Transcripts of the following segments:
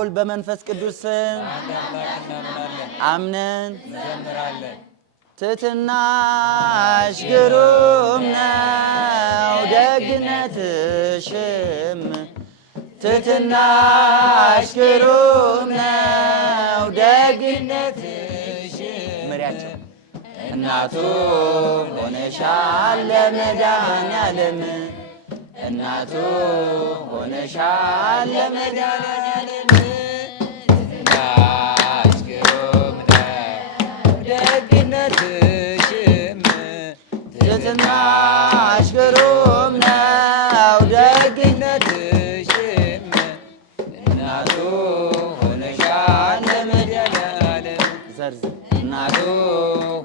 በወልድ በመንፈስ ቅዱስ ስም አምነን እንዘምራለን። ትሕትናሽ ግሩም ነው ደግነትሽም ትሕትናሽ ግሩም ነው ደግነትሽም መሪያቸው እናቱ ሆነሻል ለመድኃኔዓለም እናቱ ሆነሻል ለመድኃኔዓለም ትሕትናሽ ግሩም ነው ደግነትሽም ትሕትናሽ ግሩም ነው ደግነትሽም እናቱ ሆነሻል ለመድኃኔዓለም እናቱ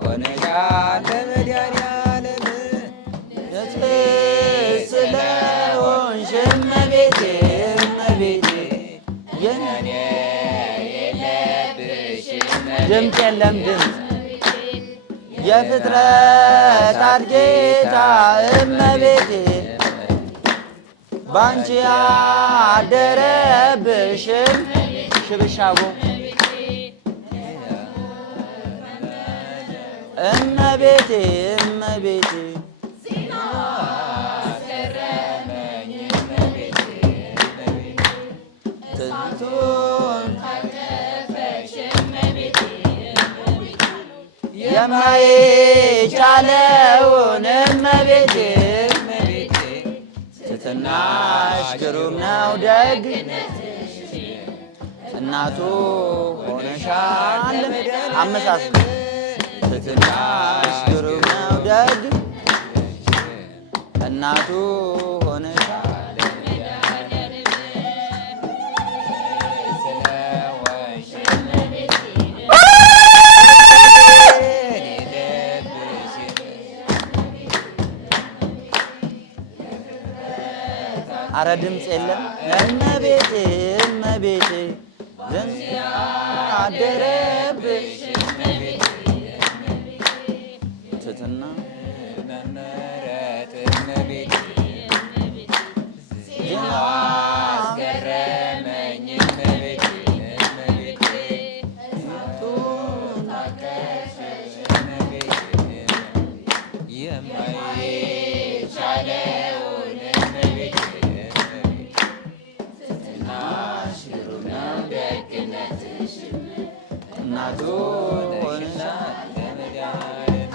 ሆነሻል ለመድኃኔዓለም ስለሆንሽ እመቤቴ እመቤቴ እኔ የለብሽም ድምፅ የለም ድምፅ የፍጥረታት ጌታ እመቤቴ ባንቺ ያደረብሽም ሽብሻቦ እመቤቴ እመቤቴ የማይቻለውን እመቤቴ ትሕትናሽ ግሩም ነው ደግነትሽ እናቱ ሆነሻል አመሳስሉ ትሕትናሽ ግሩም ነው ደግ እናቱ ሆነሻል አረ ድምፅ የለም እመቤቴ እመቤቴ ዘንድ አደረብሽ ትሕትና መመረት እመቤቴ ዜናዋ አስገረመኝ እመቤቴ እመቤቴ ታቀፍሽ እመቤቴ የማይቻለውን እመቤቴ ትሕትናሽ ግሩም ነው ደግነትሽ እናቱ ሆነሻል ለመድኃኔዓለም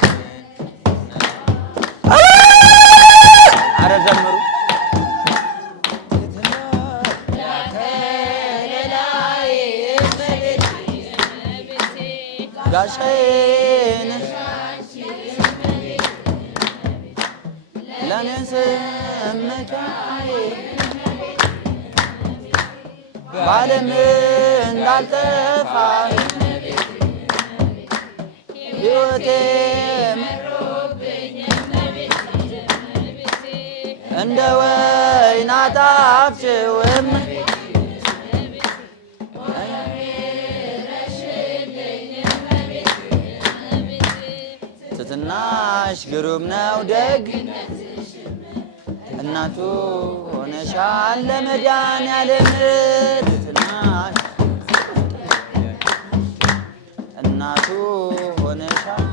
አረ ዘምሩ ጋሻዬን ለኔ ስምካዬ በዓለም እንዳልጠፋ ሕይወቴ እንደ ወይን አጣፍጭውም ትሕትናሽ ግሩም ነው ደግ እናቱ ሆነሻል ለመድኃኔዓለም ትሕትናሽ እናቱ ሆነሻል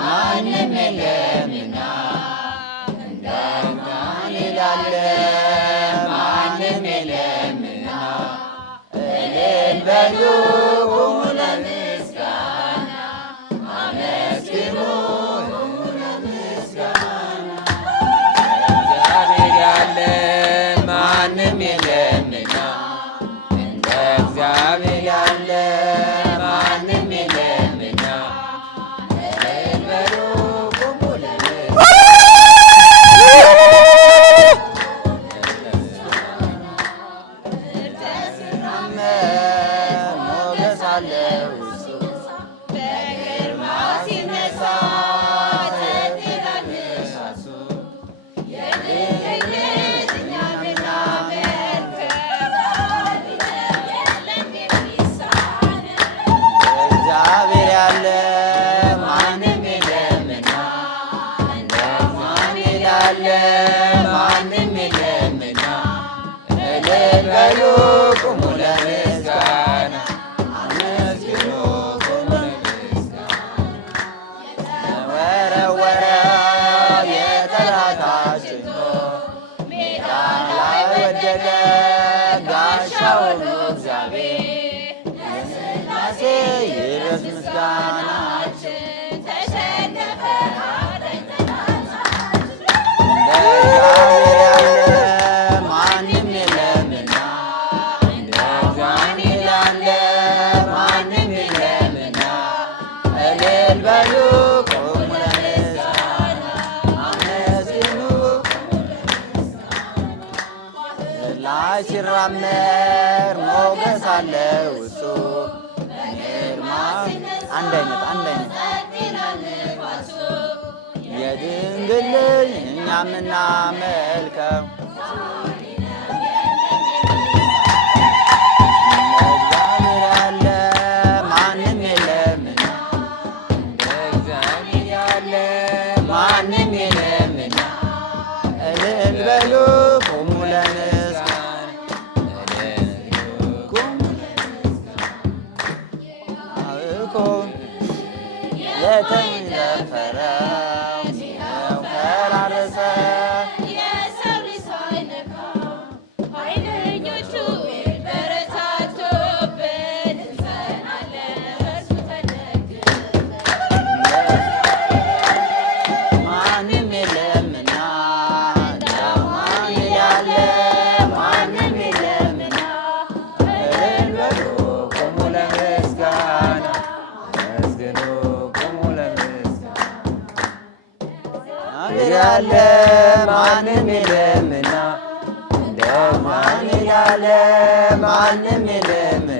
ማንም የለምና እንዳንዳን ይላለ ማንም የለምና እልል በሉ ለምስጋና የለምና እንደ እግዚአብሔር ያለ ማንም የለምና እልል በሉ ቁሙ ሞገስ አለው እሱ በግርማ ሲነሳ ጸጥ ይላል ንፋሱ። የድንግል ልጅ እኛ ምናመልከው የለም የሚሳነው። እግዚአብሔር ያለ ማንም የለምና እንደ እግዚአብሔር ያለ ማንም የለምና እልል በሉ ቁሙ ለምስጋና አመስግኑ ቁሙ ተወረወረ የጠላታችን ሜዳ ላይ ወደቀ ጋሻው ሆኖ እግዚአብሔር ለሥላሴ ይድረስ ምስጋናችን ተሸነፈ አዳኝ ጠላታችን። እንደ እግዚአብሔር ያለ ማንም የለምና እንደ እግዚአብሔር ያለ ማንም የለምና እልል በሉ ቁሙ ለምስጋና አመስግኑ ላይ ሲራመድ ሞገስ አለው እሱ በግርማ አንድ አይነት ጸጥ ይላል ንፋሱ። የድንግል ልጅ እኛ ምናመልከው እግዚአብሔር ያለ ማንም የለምና እንደ እግዚአብሔር ያለ ማንም የለምና እልል በሉ ቁሙ ለምስጋና ቁሙ አብኮ የተደፈረው ይኸው ፈራረሰ የሰው ልጅ ሳይነካው ኃይለኞቹ በረታቶበት እንጸናለን በእርሱ ተደግፈን። ማንም የለምና እንደው ማን ያለ ማንም የለምና እልል በሉ ቁሙ ለምስጋና አመስግኑ ቁሙ ለምስጋና እግዚአብሔር ያለ ማንም የለምና እንደ ማን ያለ ማንም የለምና